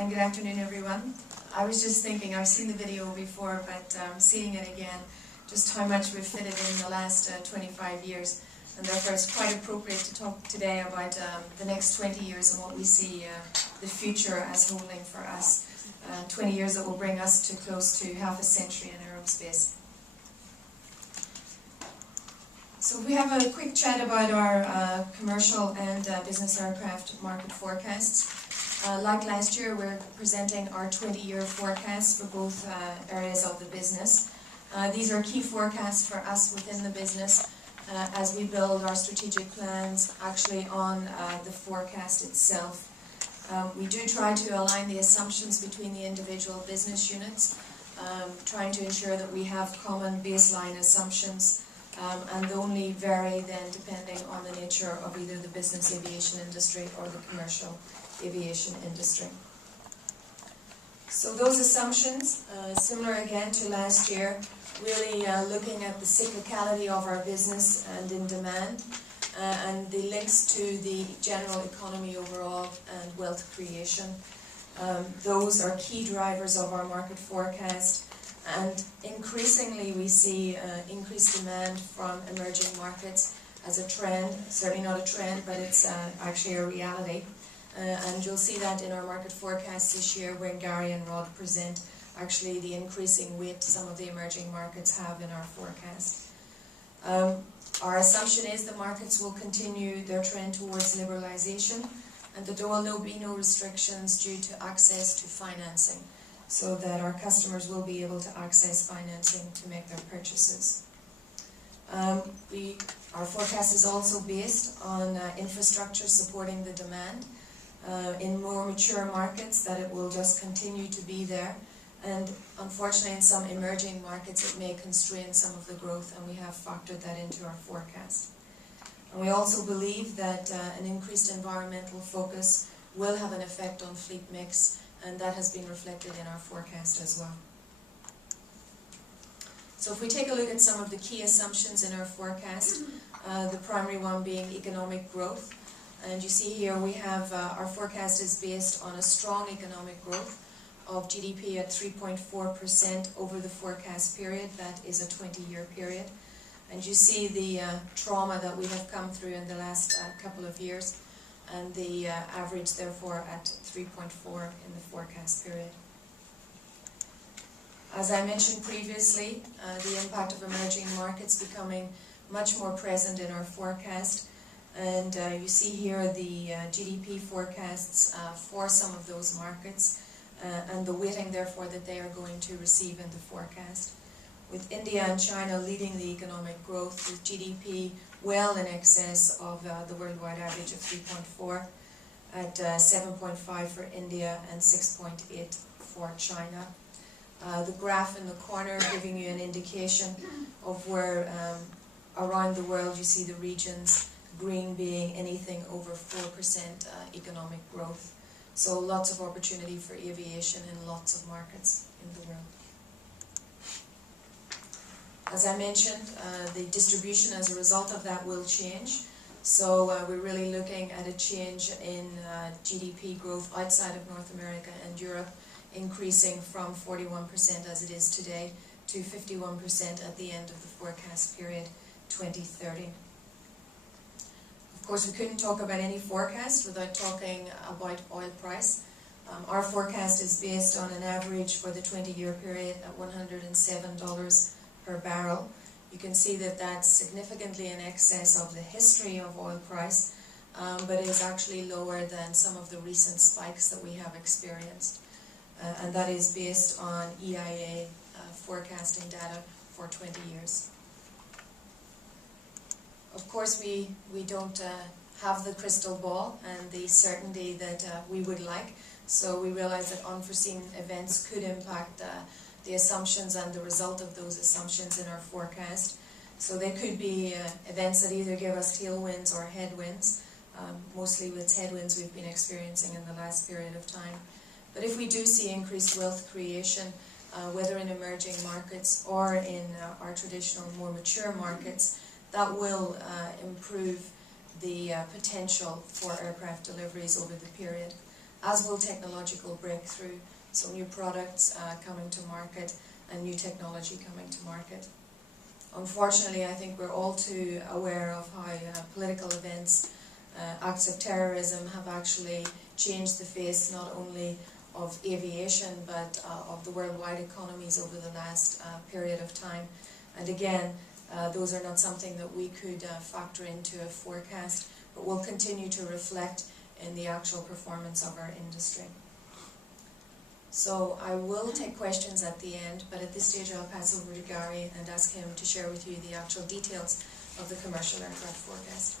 and good afternoon everyone. I was just thinking, I've seen the video before, but seeing it again, just how much we've fitted in the last 25 years. And therefore it's quite appropriate to talk today about the next 20 years and what we see the future as holding for us. 20 years that will bring us to close to half a century in aerospace. So we have a quick chat about our commercial and business aircraft market forecasts. Like last year, we're presenting our 20-year forecasts for both areas of the business. These are key forecasts for us within the business as we build our strategic plans actually on the forecast itself. We do try to align the assumptions between the individual business units, trying to ensure that we have common baseline assumptions and only vary then depending on the nature of either the business aviation industry or the commercial aviation industry. So those assumptions, similar again to last year, really looking at the cyclicality of our business and in demand, and the links to the general economy overall and wealth creation. Those are key drivers of our market forecast, and increasingly we see increased demand from emerging markets as a trend, certainly not a trend, but it's actually a reality. And you'll see that in our market forecast this year when Gary and Rod present actually the increasing weight some of the emerging markets have in our forecast. Our assumption is the markets will continue their trend towards liberalization and that there will be no restrictions due to access to financing, so that our customers will be able to access financing to make their purchases. Our forecast is also based on infrastructure supporting the demand. In more mature markets, that it will just continue to be there, and unfortunately in some emerging markets it may constrain some of the growth, and we have factored that into our forecast. And we also believe that an increased environmental focus will have an effect on fleet mix, and that has been reflected in our forecast as well. So if we take a look at some of the key assumptions in our forecast, the primary one being economic growth. And you see here we have our forecast is based on a strong economic growth of GDP at 3.4% over the forecast period. That is a 20-year period. And you see the trauma that we have come through in the last couple of years, and the average therefore at 3.4 in the forecast period. As I mentioned previously, the impact of emerging markets becoming much more present in our forecast. And you see here the GDP forecasts for some of those markets and the weighting therefore that they are going to receive in the forecast. With India and China leading the economic growth with GDP well in excess of the worldwide average of 3.4 at 7.5 for India and 6.8 for China. The graph in the corner giving you an indication of where around the world you see the regions, green being anything over 4% economic growth. So lots of opportunity for aviation in lots of markets in the world. As I mentioned, the distribution as a result of that will change. So we're really looking at a change in GDP growth outside of North America and Europe, increasing from 41% as it is today to 51% at the end of the forecast period 2030. Of course, we couldn't talk about any forecast without talking about oil price. Our forecast is based on an average for the 20-year period at $107 per barrel. You can see that that's significantly in excess of the history of oil price, but is actually lower than some of the recent spikes that we have experienced. And that is based on EIA forecasting data for 20 years. Of course, we don't have the crystal ball and the certainty that we would like, so we realize that unforeseen events could impact the assumptions and the result of those assumptions in our forecast. So there could be events that either give us tailwinds or headwinds. Mostly with headwinds we've been experiencing in the last period of time. But if we do see increased wealth creation, whether in emerging markets or in our traditional more mature markets, that will improve the potential for aircraft deliveries over the period. as will technological breakthrough, so new products coming to market and new technology coming to market. Unfortunately, I think we're all too aware of how political events, acts of terrorism have actually changed the face not only of aviation but of the worldwide economies over the last period of time. And again, those are not something that we could factor into a forecast, but will continue to reflect in the actual performance of our industry. So I will take questions at the end, but at this stage I'll pass over to Gary and ask him to share with you the actual details of the commercial aircraft forecast.